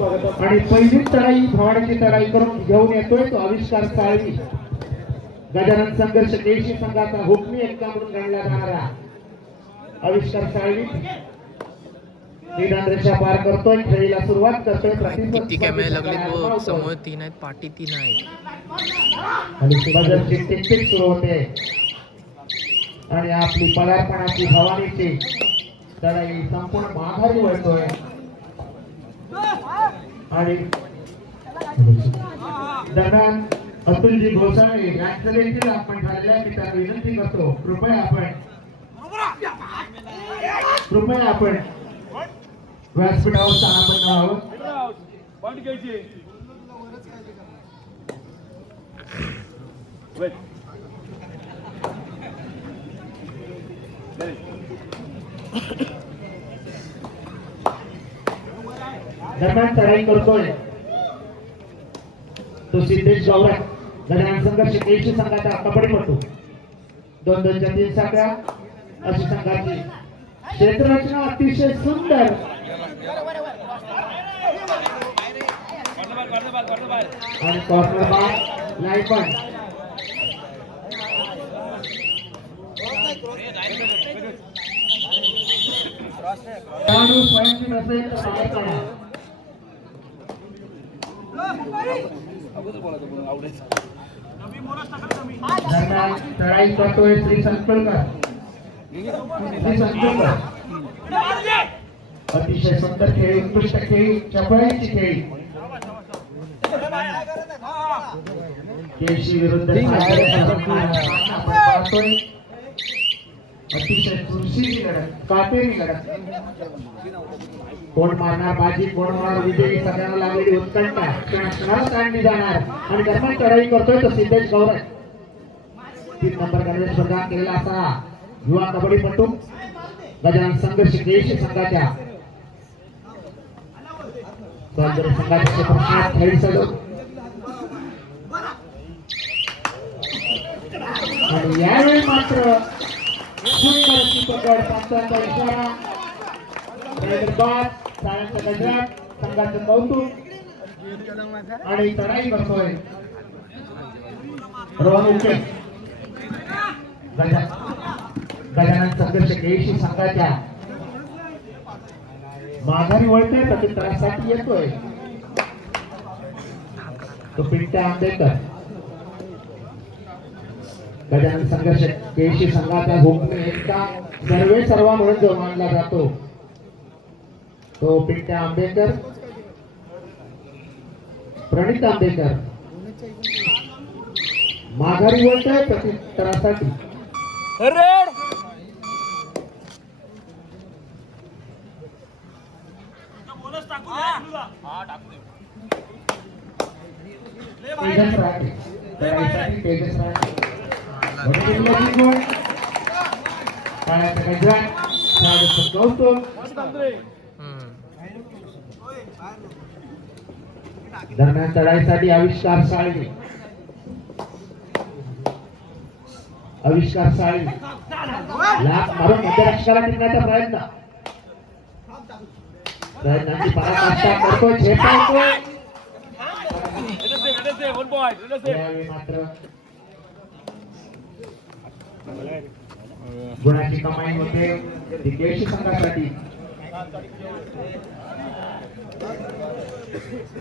आणि पहिलीच चढाई भवानीची चढाई करून घेऊन येतोय तो आविष्कार साळवी. गजानन संघर्ष केशी संघाचा हुकमी एक्का म्हणून गणला जाणारा आविष्कार साळवी रेषा पार करतोय, खेळीला सुरुवात करतोय. किती कॅमेरे लागले बघ, समोर 3 आहेत, पाठी 3 आहेत आणि बदलची टिकटिक सुरू होते आणि आपली पदार्पणाची भवानीची चढाई संपूर्ण माघारी वळतोय. आणि दरम्यान अतुलजी गोसावी यांच्या देखील आपण झालेल्या आहे की त्यांना विनंती करतो, कृपया आपण व्यासपीठावर स्थानापन्न व्हावं. दरम्यान चढाई करतोय तो सिद्धेश गौरव. गजानन संघर्ष केशी संघाचा कबड्डीपटू 2-2च्या 3 साखळ्या अशी संघाची क्षेत्ररचना अतिशय सुंदर. आणि कॉर्नर बार नाही पण स्वयंची नसेल तर बाहेर काढा. दरम्यान चढाई करतोय श्री संकळकर. अतिशय सुंदर खेळी, उत्कृष्ट खेळी, चपळाईची खेळी. केशी विरुद्ध अतिशय चुरशीची लढत, काटेरी लढत. कोण मारणार बाजी, कोण होणार विजयी, सगळ्यांना लागलेली उत्कंठा क्षणात काढली जाणार. आणि दरम्यान चढाई करतोय तो सिद्धेश गौरव. 3 नंबर गणवेश प्रदान केलेला असा युवा कबड्डीपटू गजानन संघर्ष केशी संघाच्या संघाचे प्रश्नात खेळी चालू. आणि यावेळी मात्र सुंदर अशी पकड, पंचांचा इशारा, गजरात संघाचं कौतुक. आणि चढाई करतोय रोहन उके. गजानन संघर्ष केशी संघाच्या माघारी वळतोय, प्रत्युत्तरासाठी येतोय तो पिंट्या आंबेकर. गजानन संघर्ष केशी संघाचा हुकमी एकटा सर्वे सर्वा म्हणून जो मानला जातो तो पिंट्या आंबेकर, प्रणित आंबेकर माघारी वळतोय प्रत्युत्तरासाठी. दरम्यान चढाईसाठी आविष्कार साळवी. लाख मारून मध्यरक्षकाला टिकण्याचा प्रयत्नाची पराकाष्ठा करतोय, झेपावतोय. मात्र गुणाची कमाई होते ती केशी संघासाठी.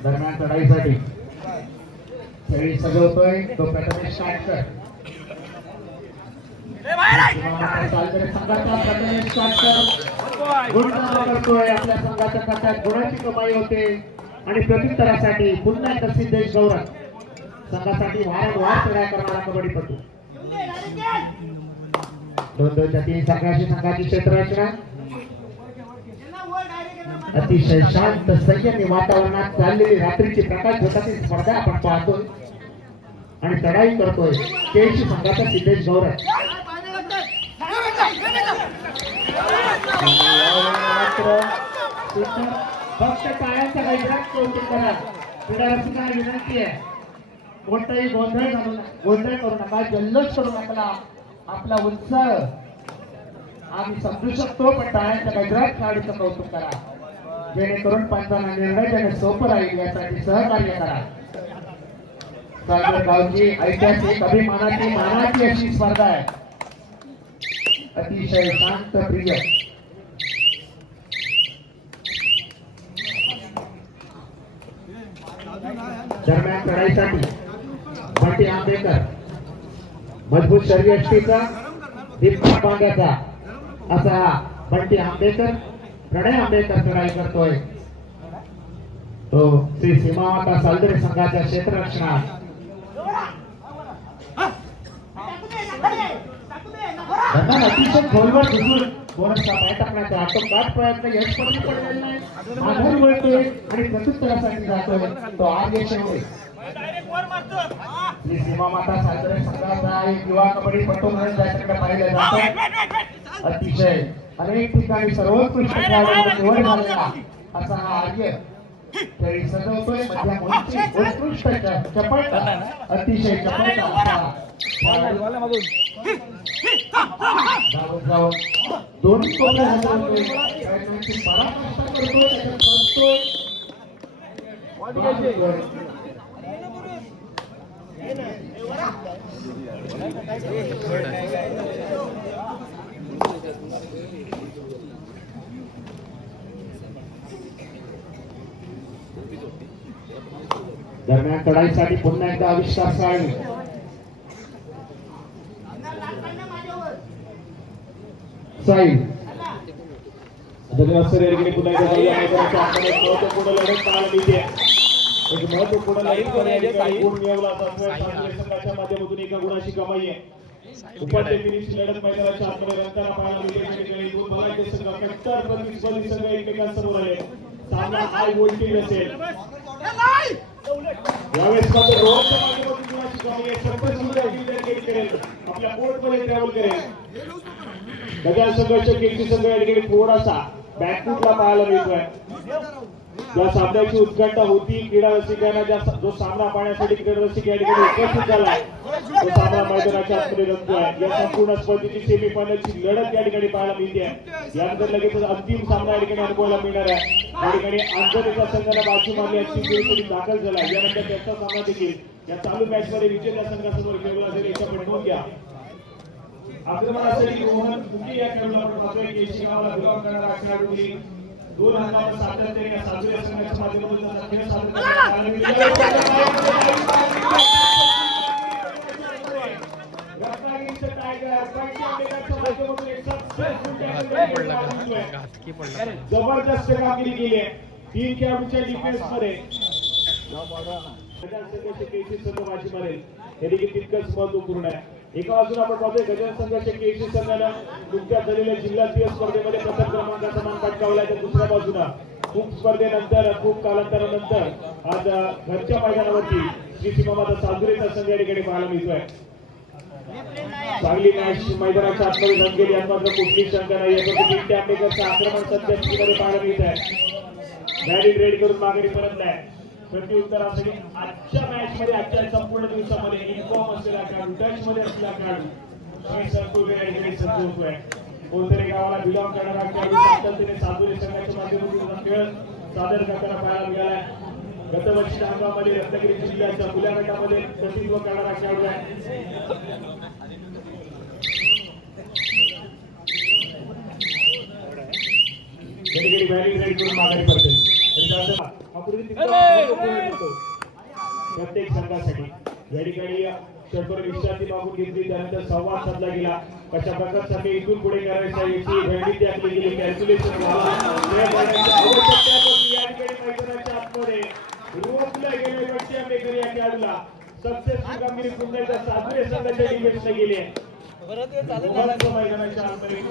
दरम्यान चढाईसाठी खेळी सजवतोय तो प्रथमेश काटकर. संघाचा प्रथमेश काटकर गुण करतोय, आपल्या संघाच्या खात्यात गुणाची कमाई होते. आणि प्रत्युत्तरासाठी पुन्हा एकदा सिद्धेश गौरव संघासाठी वारंवार चढाई करणारा कबड्डीपटू. 2-2च्या 3 साखळ्याची संघाची क्षेत्ररचना अतिशय शांत संयमी वातावरणात चाललेली रात्रीची प्रकाश झोताची स्पर्धा आपण पाहतोय. आणि चढाई करतोय केशी संघाचा सिद्धेश गौरव. फक्त टाळ्यांच्या गजरात कौतुक करा. क्रीडा रसिकांना विनंती आहे, कोणताही गोंधळ करू नका, जल्लोष करू नका. आपला उत्साह आम्ही समजू शकतो, पण टाळ्यांच्या गजरात खेळाडूचं कौतुक करा. जेणेकरून पंचांना निर्णय देणे सोपं राहील यासाठी सहकार्य करा. सागर गावची ऐतिहासिक अभिमानाची मानाची अशी स्पर्धा आहे. अतिशय शांत प्रिय दरम्यान चढाईसाठी बंटी आंबेकर मजबूत शरीरयष्टीचा दीपक बांध्याचा असा हा बंटी आंबेकर प्रणय आंबेकर चढाई करतोय. तो श्री सीमामाता सालदरे संघाच्या क्षेत्ररक्षणात अतिशय खोलवर घुसून बोनसचा पाय टाकण्याचा आटोकाट प्रयत्न यशस्वी पडलेला नाही. आधार मिळतोय आणि प्रत्युत्तरासाठी जातोय तो आर्य शेवटे. श्री सीमामाता सालदरे संघाचा एक युवा कबड्डीपटू म्हणून त्याच्याकडे पाहिलं जातं. अतिशय अनेक ठिकाणी सर्वोत्कृष्ट खेळाडू निवड झालेला असा हा आर्य खेळी सजवतोय. मधल्या मोठी उत्कृष्ट चपळता अतिशय चपळता दोन्ही कोपऱ्या हलवतोय. खेळण्याची पराकाष्ठा करतोय. त्याच्यात बसतोय. दरम्यान चढाईसाठी पुन्हा एकदा आविष्कार साळी साई धन्यवाद या ठिकाणी पुन्हा एकदा जाऊया मैदानाच्या आतमध्ये महत्त्वपूर्ण लढत पाहायला मिळते. एक महत्त्वपूर्ण लढत पूर्ण निवडला संघाच्या माध्यमातून एका गुणाची कमाई आहे. उपांत्य फेरीची लढत मैदानाच्या आतमध्ये रंगताना पाहायला मिळते. दोन भलाचे संघ कट्टर प्रतिस्पर्धी संघ एकमेकांसमोर आले. सामना हाय व्होल्टेज असेल. यावेळेस मात्र रोहनच्या माध्यमातून गुणाची कमाई आहे. सरपंच करेल आपल्या कोर्टमध्ये ट्रॅव्हल करेल. गजाल संघर्ष केची संघ या ठिकाणी थोडासा बॅकफुटला पाहायला मिळतोय. या सामन्याची उत्कंठा होती. क्रीडा रसिकांना जो सामना पाहण्यासाठी क्रीडा रसिक या ठिकाणी उपस्थित झालाय तो सामना मैदानाच्या आतमध्ये रंगतोय. या संपूर्ण स्पर्धेची सेमीफायनलची लढत या ठिकाणी पाहायला मिळते. यानंतर लगेच अंतिम सामना या ठिकाणी अनुभवायला मिळणार आहे. या ठिकाणी अंजनेच्या संघाला बाजू मारली यांची खेळी दाखल झाला. यानंतर त्याचा सामना देखील या चालू मॅच मध्ये विजेत्या संघासमोर खेळला असेल याच्या नोंद घ्या. आक्रमणासाठी रोहन मुके या खेळाडूला आपण पाहतोय. केशी गावाला बिलॉंग करणारा खेळाडू दोन हंगाम सातत्याने या साजऱ्या संघाच्या माध्यमातून त्याचा खेळ सादर रत्नागिरीचे टायगर जबरदस्त कामगिरी केली आहे. 3 खेळाडूंच्या डिफेन्स मध्ये केसी संघ बाजी मारेल हे देखील तितकंच महत्वपूर्ण आहे. एका बाजूला आपण पाहतोय गजानन संघाच्या केसी संघानं नुकत्याच झालेल्या जिल्हास्तरीय स्पर्धेमध्ये प्रथम क्रमांकाचा मान पटकावला. तर दुसऱ्या बाजूला खूप स्पर्धेनंतर खूप कालांतरानंतर आज घरच्या मैदानावरती श्री सीमामाता सालदरेचा संघ या ठिकाणी पाहायला मिळतोय. चांगली मॅच मैदानाच्या आतमध्ये रंगलेली यात मात्र कुठलीच शंका नाही. बंटी आंबेकरचं आक्रमण सध्या स्थितीमध्ये पाहायला मिळत आहे. बॅटिंग रेड करून माघारी परतलाय. प्रत्युत्तरासाठी आजच्या मॅच मध्ये आजच्या संपूर्ण दिवसामध्ये इन्फॉर्म असलेला खेळाडू टच मध्ये असलेला खेळाडू श्री संतोष या ठिकाणी संतोषतोय. कोणतरी गावाला बिलॉंग करणारा खेळाडू सातत्याने सालदरे संघाच्या माध्यमातून खेळ सादर करताना पाहायला मिळालाय. गतवर्षीच्या हंगामामध्ये रत्नागिरी जिल्ह्याच्या खुल्या गटामध्ये प्रतिनिधित्व करणारा खेळाडू आहे. बॅटिंग रेड करून माघारी पडते. प्रत्येक संघासाठी या ठिकाणी षटपर विश्रांती मागून घेतली. त्यानंतर संवाद साधला गेला. कशा प्रकारसाठी इथून पुढे करायचा याची रणनीती आखली गेली. कॅल्क्युलेशन या ठिकाणी मैदानाच्या आतमध्ये रोखल्या गेले. बंटी आंबेकर या खेळाडूला सक्सेसफुल कामगिरी पुन्हा एकदा साजरे संघाच्या डिफेन्सने गेली आहे. मैदानाच्या आतमध्ये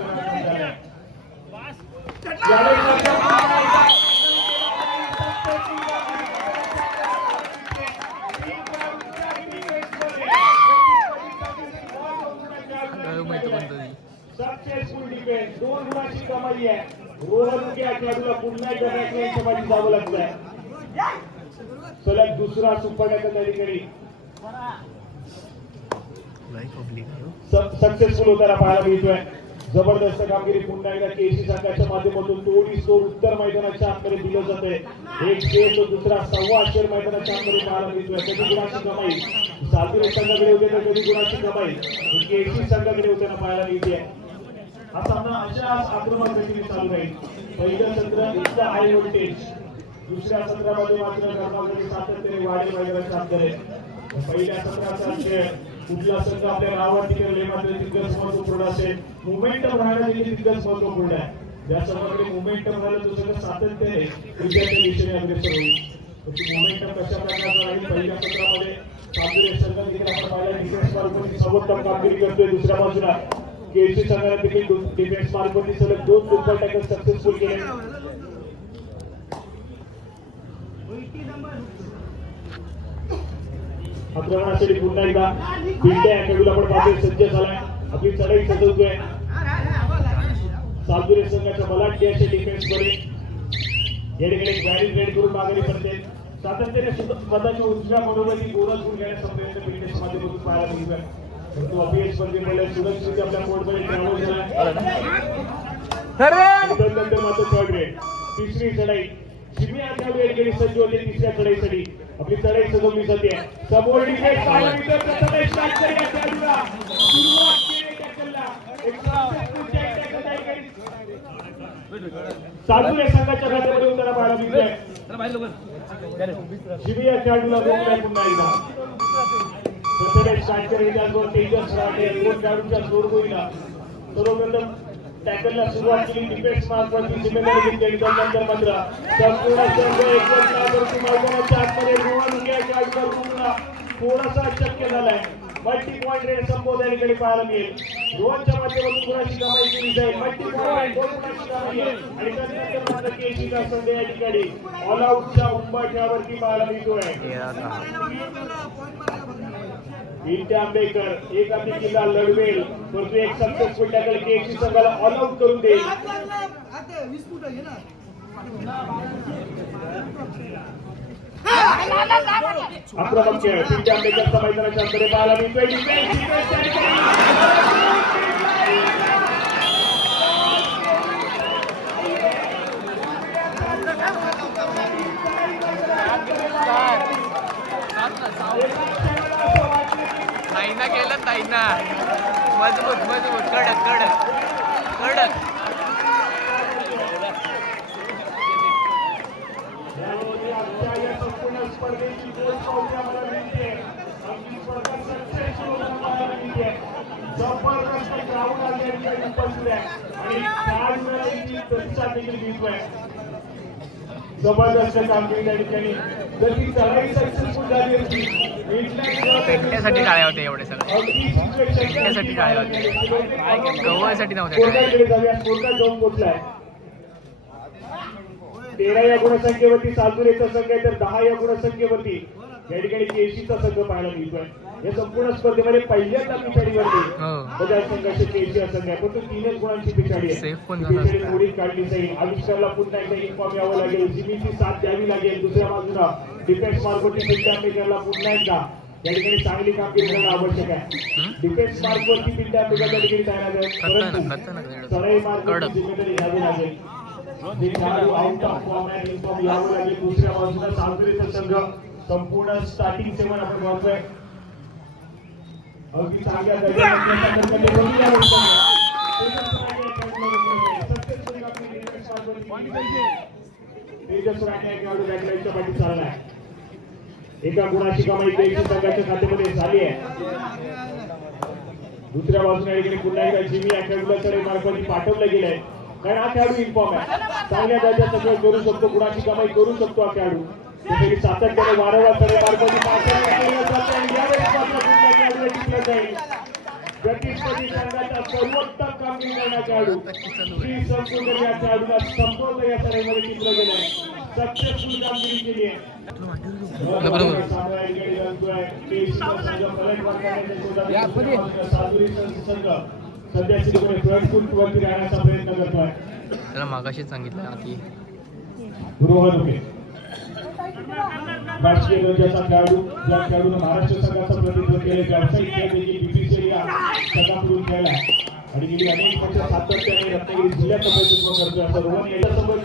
सक्सेसफुल डिफेन्स 2 गुणाची कमाई आहे. रोहन या खेळाडूला पुन्हा एकदा बॅटमॅनच्या पाठी जावं लागतंय. सलग दुसरा सुपर टॅकल त्या ठिकाणी सक्सेसफुल होताना पाहायला मिळतोय. जबरदस्त कामगिरी पुन्हा एकदा केसी संघाच्या माध्यमातून तोडीस तोड उत्तर मैदानाच्या आतमध्ये दिलं जाते. एक शेर तो दुसरा सव्वा शेर मैदानाच्या आतमध्ये पाहायला मिळतोय. कधी गुणाची कमाई सातुरे संघाकडे होते तर कधी गुणाची कमाई केसी संघाकडे होताना पाहायला मिळते. हा सामना अशाच आक्रमक गतीने चालू राहील. पहिलं सत्र इतकं हाय व्होल्टेज, दुसऱ्या सत्रामध्ये मात्र कर्मागती सातत्याने वाढेल मैदानाच्या अंतरे. पहिल्या सत्राचा खेळ कुठला संघ आपल्या नावावरती केले मात्र तितकंच महत्वपूर्ण असेल. मोमेंटम राहणं देखील तितकंच महत्वपूर्ण आहे. ज्या संघाकडे मोमेंटम राहिलं तो सगळं सातत्याने विजयाच्या दिशेने अग्रेसर होईल. मोमेंटम कशा प्रकारचा राहील पहिल्या सत्रामध्ये सातुरे संघ देखील आपण पाहिला डिफेन्स मार्कवरती सर्वोत्तम कामगिरी करतोय. दुसऱ्या बाजूला केसी संघाने देखील डिफेन्स मार्कवरती सलग 2 सुपर टॅकल सक्सेसफुल केले. आक्रमणासाठी पुन्हा एकदा बिल्टे अकॅडमीला आपण पाहतोय सज्ज झालाय. आपली चढाई सजवतोय. सातुरे संघाच्या बलाढ्य अशा डिफेन्स मध्ये या ठिकाणी बॅरिज रेड करून मागणी करते. सातत्याने स्वतःच्या उजव्या मनोगती गोलच गुण घेण्याचा प्रयत्न बिल्टेच्या माध्यमातून पाहायला मिळतोय. परंतु अपयश स्पर्धेमुळे सुरक्षित आपल्या कोर्टमध्ये ट्रॅव्हल झाला. मात्र थर्ड रेड तिसरी चढाई जिमी अकॅडमी या ठिकाणी सज्ज होते. तिसऱ्या चढाईसाठी आपली चढाई सजवली जाते. समोर डिफेन्स पाहायला मिळतोय. चढाई स्टार्ट करूया खेळाडूला. सुरुवात केली टॅकलला. एक सक्सेसफुल टॅकल त्या ठिकाणी सातुरे संघाच्या खात्यामध्ये उतारा पाहायला मिळतोय. जिमी अकॅडमीला रोखलाय पुन्हा एकदा. चढाई स्टार्ट करेल त्याचबरोबर तेजस राठे दोन खेळाडूंच्या जोडगोळीला सर्वप्रथम टॅकलला सुरुवात केली. डिफेन्स मार्कवरती जिम्मेदारी घेतली. त्यानंतर मात्र संपूर्ण संघ एकवटल्यावरती मैदानाच्या आतमध्ये रोहन थोडासा शक्य झालाय. मल्टी पॉइंट रेड संबोधन इकडे पाहायला मिळेल. रोहनच्या माध्यमातून कुणाची कमाई केली जाईल. मल्टी पॉइंट कुणाची कमाई आहे आणि त्यानंतर मात्र केसीचा संघ या ठिकाणी ऑल आउटच्या उंबरठ्यावरती पाहायला मिळतोय. बिल्टे आंबेकर एक अति किल्ला लढवेल परंतु एक सक्सेसफुल टॅकल केसी संघाला ऑल आउट करून देईल. आक्रमक खेळ बिल्टे आंबेकरचा मैदानाच्या अंतरे पाहायला मिळतोय. ताईना केलं ताईना मजबूत मजबूत कडक कडक कडक. स्पर्धेची जबरदस्त ग्राउंड आणि प्रतिसाद देखील मिळतोय. जबरदस्त कामगिरी त्या ठिकाणी जर ती चढाई सक्सेसफुल झाली असती पेटण्यासाठी टाळ्या होत्या एवढे सगळे. पेटण्यासाठी टाळ्या होत्या गव्हासाठी नव्हत्या. जाऊन पोहोचलाय. 13 या गुणसंख्येवरती सातुरेचा संघ आहे तर 10 या गुणसंख्येवरती या ठिकाणी केसीचा संघ पाहायला मिळतोय. या संपूर्ण स्पर्धेमध्ये पहिल्यांदा पिछाडीवरती बजाज संघाचे केसी हा संघ आहे. पण 3च गुणांची पिछाडी आहे. पिछाडी थोडी काढली जाईल. आविष्कारला पुन्हा एकदा इन्फॉर्म यावं लागेल. जिमीची साथ द्यावी लागेल. दुसऱ्या बाजूला डिफेन्स मार्कवरती बिल्टे आंबेकरला पुन्हा एकदा या ठिकाणी चांगली कामगिरी करणं आवश्यक आहे. डिफेन्स मार्कवरती बिल्टे आंबेकर त्या ठिकाणी तयार आहे. परंतु चढाई मार्कवरती जिम्मेदारी घ्यावी लागेल. आउट ऑफ फॉर्मॅट इन्फॉर्म यावं लागेल. दुसऱ्या बाजूला सातुरेचा संघ संपूर्ण स्टार्टिंग 7 आपण बघतोय. अगदी चांगल्या तेजस राणे खेळाडू बॅकलाईनच्या पाठी चाललाय. एका गुणाची कमाई केसी संघाच्या खात्यामध्ये झाली आहे. दुसऱ्या बाजूने पुन्हा एकदा जिमी अकॅडमीला चढाई मार्फत पाठवलं गेलंय. कारण हा खेळाडू इन्फॉर्म आहे. चांगल्या दर्जाचं खेळ करू शकतो. गुणाची कमाई करू शकतो हा खेळाडू. सातत्याने वारंवार चढाई मार्फत प्रतिस्पर्धी संघाचा सर्वोत्तम कामगिरी करणारा खेळाडू श्री संपूर्ण या खेळाडूला संपूर्ण या चढाईमध्ये टिकलं गेलंय. सक्सेसफुल कामगिरी केली आहे. सध्या फ्रंट फुट वरती राहण्याचा प्रयत्न करतोय. त्याला मागाशीच सांगितलं आधी. राष्ट्रीय दर्जाचा खेळाडू ज्या खेळाडूने महाराष्ट्र संघाचं प्रतिनिधित्व केले. व्यावसायिक खेळ देखील बीपीसीएल या संघाकडून खेळलाय. आणि गेली अनेक वर्ष सातत्याने रत्नागिरी जिल्ह्याचं प्रतिनिधित्व करतोय असं रोहन याच्यासोबत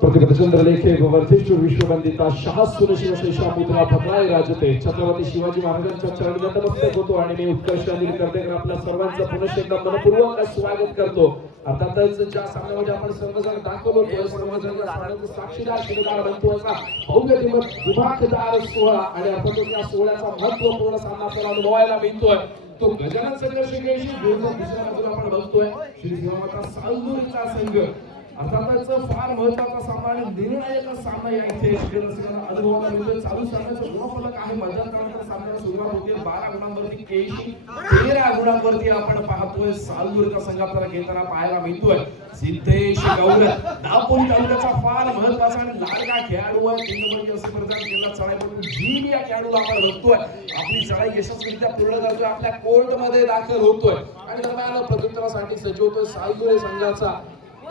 प्रतिप्रचंड लेखे वर्धेश्वर विश्ववंदिता शाहसूर शिवशेषा मुद्रा भद्राय राजते छत्रपती शिवाजी महाराजांच्या चरणी नतमस्तक होतो आणि मी उत्कर्ष अनिल करते आपल्या सर्वांचं पुनश्च एकदा मनपूर्वक स्वागत करतो. अर्थातच ज्या सामन्यामध्ये आपण सर्वजण दाखवलो सर्वजण साक्षीदार शिरदार बनतो असा भव्य दिमाखदार सोहळा आणि अर्थातच या सोहळ्याचा महत्वपूर्ण सामना आपल्याला अनुभवायला मिळतोय तो गजानन संघ शिंगेशी दुसऱ्या बाजूला आपण बघतोय श्री शिवमाता सालूरचा संघ. अर्थातच फार महत्वाचा सामना आणि निर्णायक सामना या इथे अनुभवाला मिळतोय. चालू सामन्याचं गुणफलक आहे मध्यंतरानंतर सामन्याला सुरुवात होते 12 गुणांवरती केशी 13 गुणांवरती आपण पाहतोय सालूरचा संघ आपल्याला खेळताना पाहायला मिळतोय. सिद्धेश गौर दापोली तालुक्याचा फार महत्वाचा आणि लाडका खेळाडू आहे. 3 नंबर असे प्रदान केला चढाईपटू झील या खेळाडूला आपण बघतोय आपली चढाई यशस्वीरित्या पूर्ण करतोय आपल्या कोर्ट मध्ये दाखल होतोय आणि दरम्यान प्रत्युत्तरासाठी सज्ज होतोय सालूर संघाचा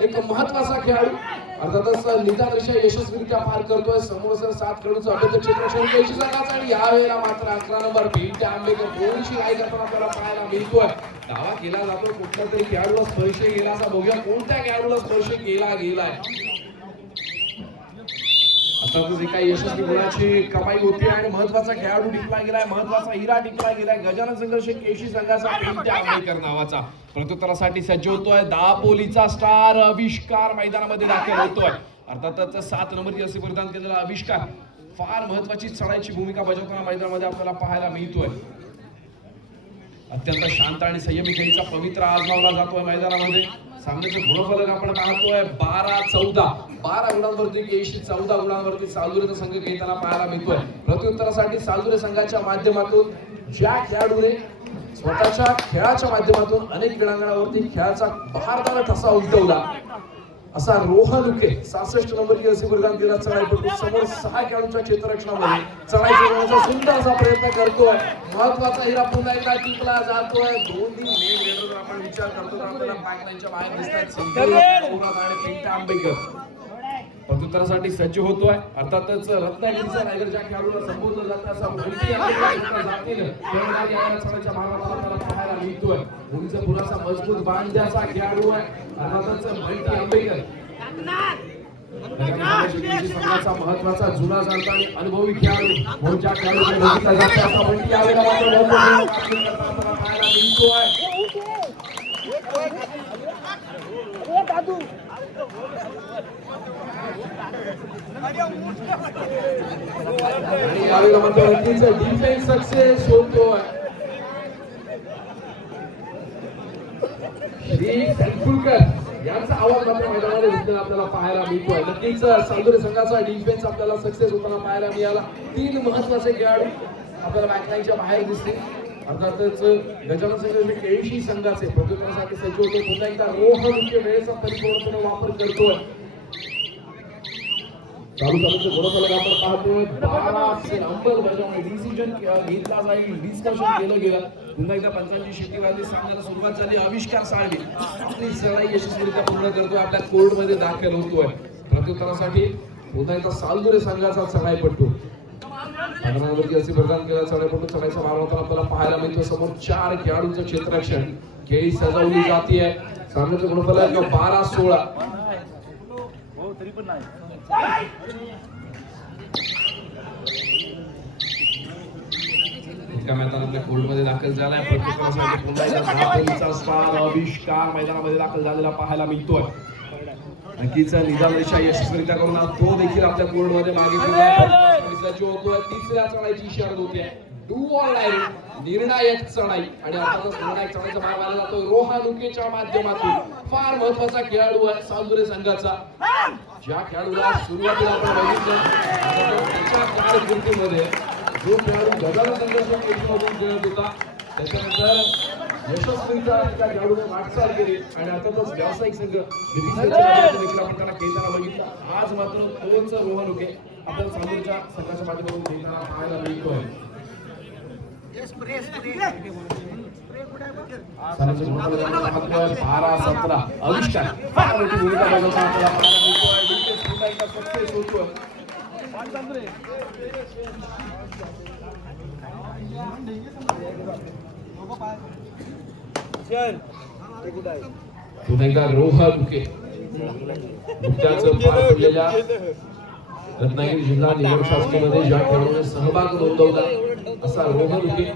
एक महत्वाचा खेळाडू. अर्थातच निदान रेषा यशस्वीरित्या पार करतोय. समोर 7 खेळाडूंचं अभ्यंतर क्षेत्ररक्षण केशी संघाचा आणि यावेळेला मात्र 11 नंबर पिंट्या आंबेकर थोडीशी लढाई करताना आपल्याला पाहायला मिळतोय. दावा केला जातो कुठल्या तरी खेळाडूला स्पर्श केला असा बघूया कोणत्या खेळाडूला स्पर्श केला गेलाय. अर्थातच एका यशस्वी गुणाची कमाई होती आणि महत्वाचा खेळाडू टिकला गेलाय महत्वाचा हिरा टिकला गेलाय. गजानन संघर्ष केशी संघाचा पिंट्या आंबेकर नावाचा प्रत्युत्तरासाठी सज्ज होतोय. दापोलीचा स्टार आविष्कार मैदानामध्ये दाखल होतोय. अर्थातच 7 नंबरची असे परिधान केलेला आविष्कार फार महत्वाची चढाईची भूमिका बजावताना मैदानामध्ये आपल्याला पाहायला मिळतोय. अत्यंत शांत आणि संयमी खेळीचा पवित्र आजमावला जातोय मैदानामध्ये. सामन्याचे गुणफलक आपण पाहतोय 12-14 12 गुणांवरती केशी 14 गुणांवरती सालुरेचा संघ खेळताना पाहायला मिळतोय. प्रत्युत्तरासाठी सालुरे संघाच्या माध्यमातून ज्या खेळाडूने स्वतःच्या खेळाच्या माध्यमातून अनेक क्रीडांगणावरती खेळाचा बहारदार ठसा उलटवला असा रोहन उके 66 नंबरची असे परिधान केला चढाईपटू समोर 6 खेळाडूंच्या क्षेत्ररक्षणामध्ये चढाई करण्याचा सुंदर असा प्रयत्न करतोय. महत्वाचा हिरा पुन्हा एकदा टिकला जातोय. 2-3 मेन रेडर जर आपण विचार करतो तर आपल्याला बॅकलाईनच्या बाहेर दिसतात आणि पिंट्या आंबेकर प्रत्युत्तरासाठी सज्ज होतोय. अर्थातच रत्नागिरीचा रायगडच्या खेळाडूला संबोधलं जातं असं पाहायला मिळतोय. उंच पुराचा मजबूत बांध्याचा खेळाडू आहे. अर्थातच मल्टी आंबेकर संघाचा महत्वाचा जुना जाणता आणि अनुभवी खेळाडू कोणत्या खेळाडूकडे बघितला जातो असा मल्टी यावेळेला मात्र पाहायला मिळतोय. आणि यावेळेला मात्र रत्नीचा डिफेन्स सक्सेस होतोय. श्री सैफुलकर यांचा आवाज मात्र मैदानामध्ये उठताना आपल्याला पाहायला मिळतोय. नक्कीच सालुरे संघाचा डिफेन्स आपल्याला सक्सेस होताना पाहायला मिळाला. 3 महत्वाचे खेळाडू आपल्याला बॅकलाईनच्या बाहेर दिसले. अर्थातच गजानन संघ केळशी संघाचे प्रत्युत्तरासाठी सज्ज होते. पुन्हा एकदा रोहन वेळेचा परिपूर्णपणे वापर करतोय. चालू चालूचं गुणफलक आपण पाहतोय 12 अंमलबजावणी डिसिजन घेतला जाईल डिस्कशन केलं गेलं. पुन्हा एकदा पंचांची शिट्टी वाजली सामन्याला सुरुवात झाली. आविष्कार साळवी आपली चढाई यशस्वीरित्या पूर्ण करतोय आपल्या कोर्ट मध्ये दाखल होतोय. प्रत्युत्तरासाठी पुन्हा एकदा सालुरे संघाचा चढाईपटू मैदानावरती असे प्रदान केला चढाईपटू चढाईचा मार होताना आपल्याला पाहायला मिळतो. समोर 4 खेळाडूंचं क्षेत्ररक्षण खेळी सजवली जाते. सामन्याचं गुणफलक 12-16 मैदानातल्या कोर्टमध्ये दाखल झालाय. प्रत्येकासाठी पुन्हा एकदा दापोलीचा स्टार आविष्कार मैदानामध्ये दाखल झालेला पाहायला मिळतोय. नक्कीच निदान रेषा यशस्वीरित्या करून तो देखील आपल्या कोर्टमध्ये मागे होतोय. तिसऱ्या चढाईची इशारा होते डू ऑर डाय निर्णायक चढाई आणि अर्थातच निर्णायक चढाईचा मार्ग आला जातो रोहन उकेच्या माध्यमातून. फार महत्वाचा खेळाडू आहे सालुरे संघाचा. ज्या खेळाडूला सुरुवातीला आपण बघितलं त्याच्या कारकिर्दीमध्ये जो खेळाडू गजानन संघर्ष केशमधून खेळत होता त्याच्यानंतर यशस्वीरित्या त्या खेळाडूने वाटचाल केली आणि अर्थातच व्यावसायिक संघ देखील आपण त्याला खेळताना बघितलं. आज मात्र तोच रोहन उके आपण सालुरच्या संघाच्या माध्यमातून खेळताना पाहायला मिळतोय. 12-17 आविष्कार फार मोठी भूमिका बजावताना आपल्याला पाहायला मिळतोय. पुन्हा एकदा सक्सेस होतोय. पुन्हा एकदा रोहन उके नुकत्याच पार पडलेल्या रत्नागिरी जिल्हा निवड चाचणीमध्ये ज्या खेळाडूने सहभाग नोंदवला असा रोहन उके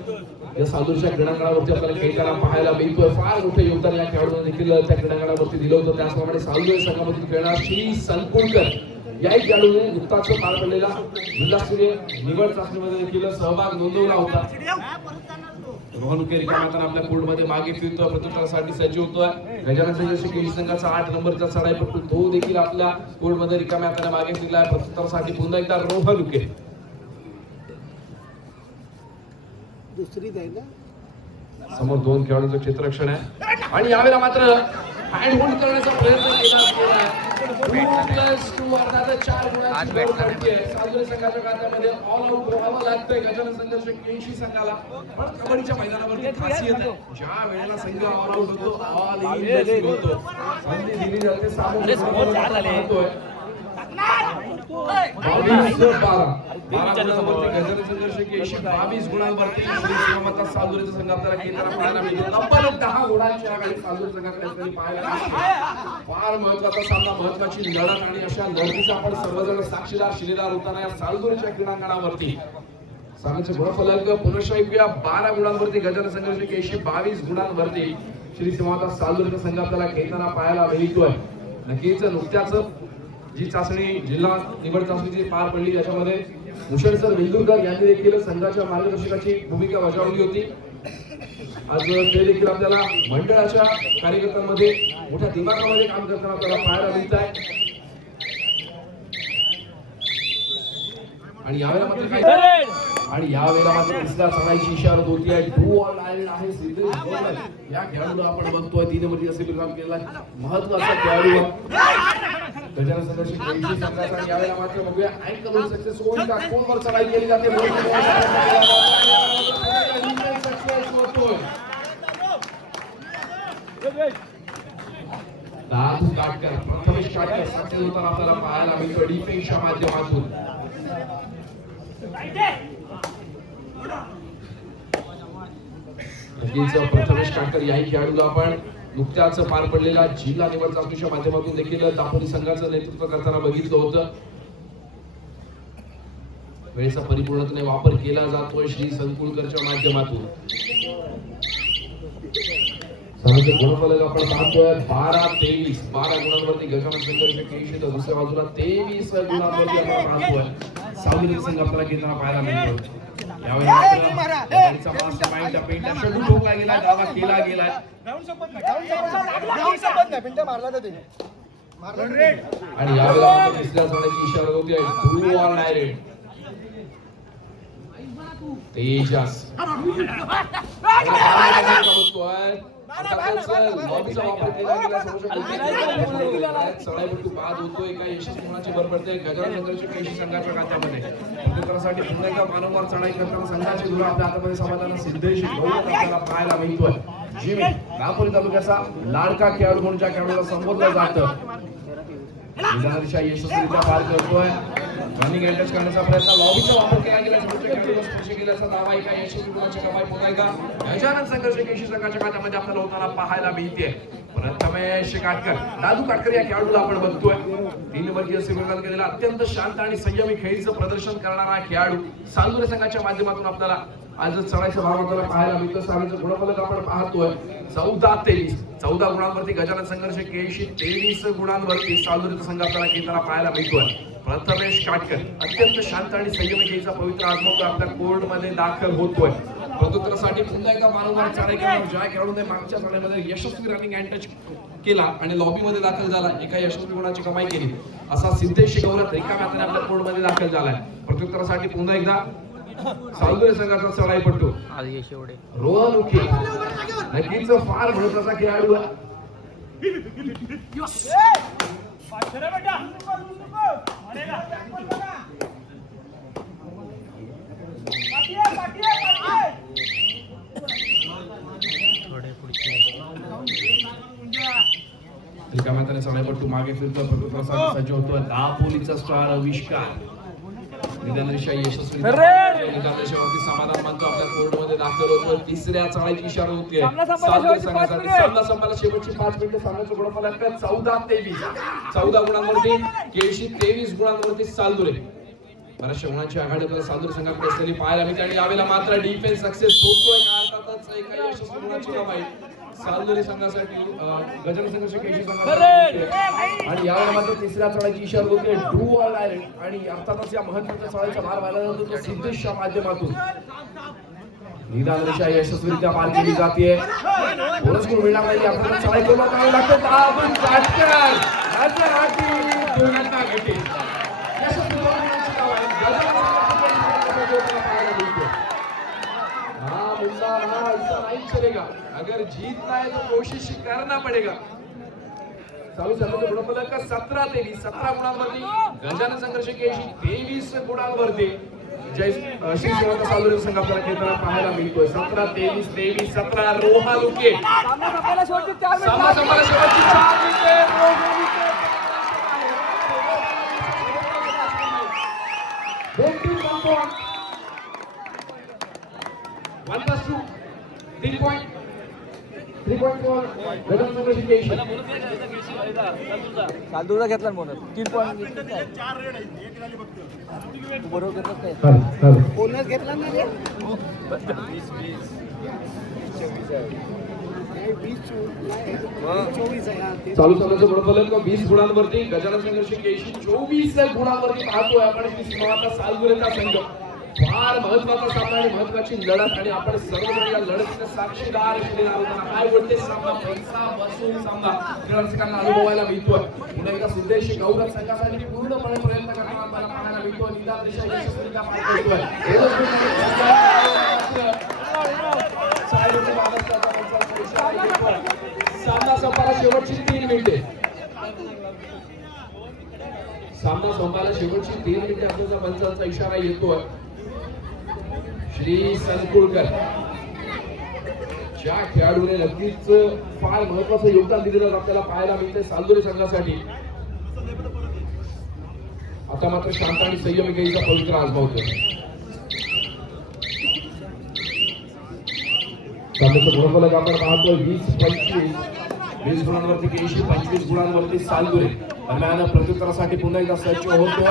या सालूरच्या क्रीडांगणावरती आपल्याला खेळताना पाहायला मिळतोय. फार मोठे योगदान या खेळाडूने देखील त्या क्रीडांगणावरती दिलं होतं. त्याचप्रमाणे सालूर संघामधील खेळणारा श्री संकुलकर याही खेळाडूने नुकताच पार पडलेला जिल्हास्तरीय निवड चाचणीमध्ये देखील सहभाग नोंदवला होता. रोहन उके रिकाम्या आपल्या कोर्टमध्ये मागे फिरतोय, प्रत्युत्तरासाठी सज्ज होतोय. गजानन संघर्ष केळी संघाचा 8 नंबरचा चढाईपटू तो देखील आपल्या कोर्टमध्ये रिकाम्या हाताने मागे फिरलाय. प्रत्युत्तरासाठी पुन्हा एकदा रोहन उके. समोर 2 खेळाडूंचं क्षेत्ररक्षण आहे आणि यावेळेला मात्र हँड होल्ड करण्याचा प्रयत्न केला. 2+2 अर्थात 4 गुणांची जोड पडते. सालुरे संघाच्या खात्यामध्ये ऑल आउट व्हावं लागतंय गजानन संघर्ष केळी संघाला. पण कबड्डीच्या मैदानावरती खासियत आहे, ज्या वेळेला संघ ऑल आउट होतो ऑल इन होतो. संधी दिली जाते सामोरे होतोय. 12 गुणांवरती गजानन संघर्ष केळी 22 गुणांवरती श्री श्रीमंत सालुरेचा संघ आपल्याला केंद्रात पाहायला मिळतो. तब्बल 10 गुणांची आघाडी सालुरे संघाकडे पाहायला मिळते. फार महत्वाचा सामना, महत्वाची लढत आणि अशा लढतीचा आपण सर्वजण साक्षीदार शिलेदार होताना या सालुरेच्या क्रीडांगणावरती. सामन्याचे गुणफलक पुनश्च ऐकूया. 12 गुणांवरती गजानन संघर्ष केळी 22 गुणांवरती श्री श्रीमंत सालुरेचा संघ आपल्याला खेळताना पाहायला मिळतोय. नक्कीच नुकत्याच जी चाचणी जिल्हा निवड चाचणी पार पडली त्याच्यामध्ये भूषण सर वेंगुर्कर यांनी देखील संघाच्या मार्गदर्शकाची भूमिका बजावली होती. आज ते देखील आपल्याला मंडळाच्या कार्यकर्त्यांमध्ये मोठ्या दिमागामध्ये काम करताना आपल्याला पाहायला मिळत आहे. आणि यावेळेला मात्र तिसऱ्या चढाईची इशारा होती आहे. 2 ऑल आयलंड आहे सिद्धेश गौरव. या खेळाडूला आपण बघतोय 3 नंबरची असे विराम केला. महत्वाचा खेळाडू गजानन संघर्ष केळी संघाचा. आणि यावेळेला मात्र बघूया अँकल सक्सेस होईल का, कोणवर चढाई केली जाते. दादू काटकर प्रथमेश काटकर सक्सेस होताना आपल्याला पाहायला मिळतो डिफेन्सच्या माध्यमातून. प्रथमेश काटकर याही खेळाडूला आपण नुकत्याच पार पडलेल्या जिल्हा निवड चाचणीच्या माध्यमातून देखील दापोली संघाचं नेतृत्व करताना बघितलं होतं. वेळेचा परिपूर्णपणे वापर केला जातोय श्री संकुलकरच्या माध्यमातून. सामन्याचे गुणफलक आपण पाहतोय 12-23. 12 गुणांवरती गजानन संघर्ष केळी तर दुसऱ्या बाजूला 23 गुणांवरती आपण पाहतोय सावली संघ आपल्याला घेताना पाहायला मिळतो. आणि यावेळेला तिसऱ्या चढाईची इशारा होती आहे. 2 ऑल डायरेक्ट तेजस लॉबीचा वापर केला गेला. चढाईपटू बाद होतोय का यशस्वी होण्याची भर पडते गजानन संघर्ष केळी संघाच्या खात्यामध्ये. प्रत्युत्तरासाठी पुन्हा एकदा वारंवार चढाई करताना संघाचे गुरु आपल्या हातामध्ये समाधान सिद्धेश गौरव आपल्याला पाहायला मिळतोय. जिमी दापोली तालुक्याचा लाडका खेळाडू म्हणून ज्या खेळाडूला संबोधलं जातं विधानरिषा यशस्वीरित्या पार करतोय. रनिंग अटॅच करण्याचा प्रयत्न, लॉबीचा वापर केला गेला. खेळाडूला स्पर्श केल्याचा दावा एका यशस्वी गुणाची कमाई पुन्हा एकदा गजानन संघर्ष केळी संघाच्या खात्यामध्ये आपल्याला होताना पाहायला मिळते. प्रथमेश काटकर दादू काटकर या खेळाडूला आपण बघतोय. 3 वर्षीय सेवेकाल केलेला अत्यंत शांत आणि संयमी खेळीचं प्रदर्शन करणारा खेळाडू सालुरे संघाच्या माध्यमातून आपल्याला आज चढाईचा भाग आपल्याला पाहायला मिळतो. सामन्याचं गुणफलक आपण पाहतोय 14-23. 14 गुणांवरती गजानन संघर्ष केळी 23 गुणांवरती सालुरेचा संघ आपल्याला खेळताना पाहायला मिळतोय. प्रथमेश काटकर अत्यंत शांत आणि संयमी खेळीचा पवित्र आजमवतो आपल्या कोर्टमध्ये दाखल होतोय. प्रत्युत्तरासाठी पुन्हा एकदा वारंवार चढाई करणार ज्या खेळाडूने मागच्या चढाईमध्ये यशस्वी रनिंग अँड टच केला आणि लॉबीमध्ये दाखल झाला, एका यशस्वी गुणाची कमाई केली असा सिद्धेश गौरव रिकाम्या हाताने आपल्या कोर्टमध्ये दाखल झालाय. प्रत्युत्तरासाठी पुन्हा एकदा सालुरे संघाचा चढाईपटू रोहन उके नक्कीच फार महत्वाचा खेळाडू आहे. रिकाम्या हाताने चढाईपटू मागे फिरतो. प्रत्युत्तरासाठी सज्ज होतो दापोलीचा स्टार आविष्कार. विधानरिषा यशस्वी निदादेशावरती समाधान मानतो आपल्या कोर्टमध्ये दाखल होतो. तिसऱ्या चाळीची इशारा होते. सामना संपायला शेवटची 5 मिनिटे. सामना संपायला शेवटची 5 मिनिटे. सामन्याचं गुणफलक 14-23. 14 गुणांवरती केळशी, 23 गुणांवरती सालदुरे. बऱ्याचशा गुणांची आघाडी आपल्याला सालदुरे संघाकडे असलेली पाहायला मिळते आणि यावेळेला मात्र डिफेन्स सक्सेस होतोय. अर्थातच काही यशस्वी गुणांची कमाई सालदुरे संघासाठी, गजानन संघर्ष केळशी संघासाठी. आणि यावेळेला मात्र तिसऱ्या चढाईची इशारा होते. Do or direct. आणि अर्थातच या महत्त्वाच्या चढाईचा भार व्हायला जातो तो सिद्धेशच्या माध्यमातून. निदान रेषा यशस्वीरित्या पार केली जाते. बोनस गुण मिळणार नाही. आपल्याला चढाई करून करावी लागते. दाबून काटकर याच्या हाती दोघांना घेते. यशस्वी गुणांची कमाई गजानन संघर्ष पाहायला मिळते. हाँ मुन्ना हाँ, ऐसा नहीं चलेगा. अगर जीतना है तो कोशिश करना पड़ेगा. चालू संघाचं गुणफलक 17-23. 17 गुणांवरती गजानन संघर्ष केळशी, 23 गुणांवरती जय श्री सेवा सालदुरे संघ आपल्याला खेळताना पाहायला मिळतोय. 17-23, 23-17. रोहा लुके. सामना संपायला शेवटची 4 मिनिटे. सामना संपायला शेवटची 4 मिनिटे. रोहा लुके. 3.4 गजानन संघर्ष केळशी. सालदुरा घेतला म्हणून 3 पॉईंट बरोबर घेतलं चालेल. बोनस घेतला ना रे. चालू सामन्याचं गुणफलक 20 गुणांवरती गजानन संघर्ष केळशी, 24 गुणांवरती पाहतोय आपण. की सीमावाता सालदुरेचा संघ फार महत्वाचा सामना आणि महत्वाची लढत आणि आपण सर्वजण या लढतीचे साक्षीदार असलेला आहोत. काय बोलते सामना पैसा वसूल सामना दर्शकांना अनुभवायला मिळतोय. पुन्हा एकदा सिद्धेश गौरव संघासाठी पूर्णपणे प्रयत्न करताना आपल्याला पाहायला मिळतो. निदान रेषा यशस्वीरित्या पार करतोय. सामना संपायला शेवटची 3 मिनिटे. सामना संपायला शेवटची 3 मिनिटे असल्याचा पंचांचा इशारा येतोय. श्री संकुळकर ज्या खेळाडूने नक्कीच फार महत्वाचं योगदान दिलेलं आपल्याला पाहायला मिळते सालदुरे संघासाठी. आता मात्र शांत आणि संयमी खेळीचा पवित्र आजमावतोय. सामन्याचं गुणफलक आपण पाहतोय 20-25. 20 गुणांवरती केळशी, 25 गुणांवरती सालदुरे. दरम्यान प्रत्युत्तरासाठी पुन्हा एकदा सज्ज होतोय.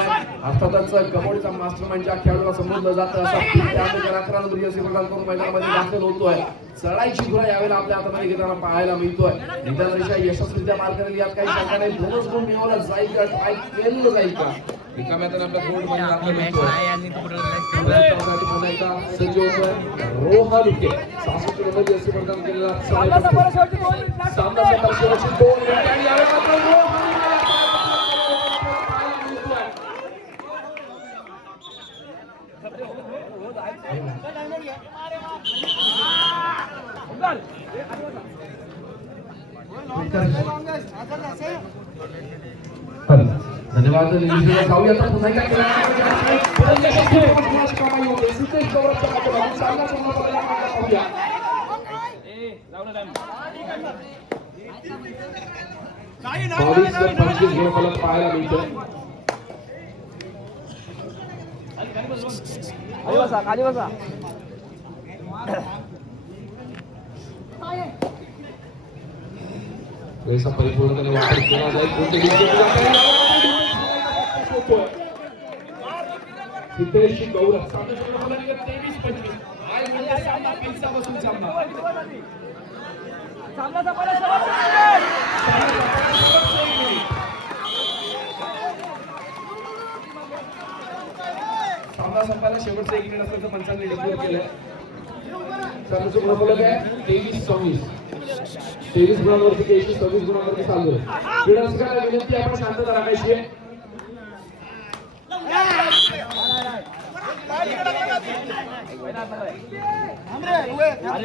अर्थातच कबड्डीचा मास्टरमाइंड ज्या खेळाडूला समजलं जातं असा त्यानंतर 11 नंबर जर्सी प्रदान करून मैदानामध्ये दाखल होतोय. चढाईची धुरा यावेळेला आपल्या हातामध्ये घेताना पाहायला मिळतोय. निदान रेषा यशस्वीरित्या पार करेल यात काही शंका नाही. बोनस गुण मिळवला जाईल का, ट्राय केलं जाईल का. एका मॅचने आपल्या कोर्टमध्ये दाखल होतोय. पुन्हा एकदा सज्ज होतोय. रोहा लुके 66 नंबर जर्सी प्रदान केलेला सामना संपायला शेवटची 2 मिनिटे. सामना संपायला शेवटची 2 मिनिटे आणि यावेळी मात्र रोहा धन्यवाद. जाऊया आता पुन्हा एकदा कमाई होते. सिद्धेश गौरवच्या माध्यमातून सामना संपला पाहूया. 22-25 गुणफलक पाहायला मिळतो. खाली बसा. वेळेचा परिपूर्णपणे वापर केला जाईल. सिद्धेश गौरव सामना 23-25. आज म्हणजे सामना पिंचा बसून सामना. सामना संपायला शेवटची मिनिटे. सामना संपायला शेवटचं 1 मिनिट असल्याचं पंचांनी डिक्लेअर केलंय. सामन्याचं गुणफलक आहे 23-26. 23 गुणांवरती केळशी, 26 गुणांवरती सालदुरे. क्रीडारसिकांना विनंती आपण शांतता राखायची आहे.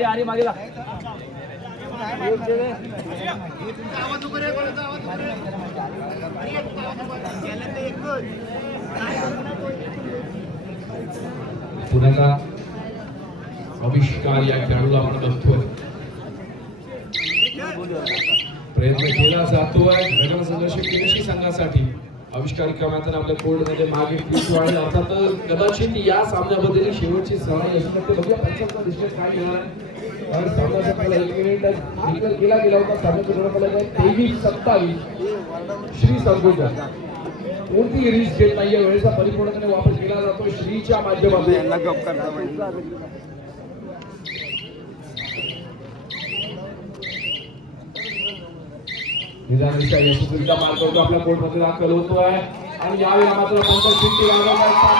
अरे मागे ला. पुण्याचा आविष्कार या खेळाडूला आपण बघतोय. प्रयत्न केला जातोय गजानन संघर्ष केळशी संघासाठी. आविष्कार क्रमांकाने आपल्या कोर्टमध्ये मागे फिरतो आणि अर्थात कदाचित या सामन्यामध्ये ही शेवटची सराई असू शकते. बघूया पंचांच्या दृष्टीने काय घेणार आहे. आणि सामन्याचा पहिला 1 मिनिट डिक्लेअर केला गेला होता. सामन्याचा गुणफलक आहे 23-27 श्री संगोकर. कोणतीही रिस्क घेत नाहीये. वेळेचा परिपूर्णपणे वापर केला जातो श्रीच्या माध्यमातून. निदानिशा यशस्वीरित्या मार्ग करतो आपल्या कोर्टमध्ये दाखल होतोय आणि यावेळेला मात्र पंच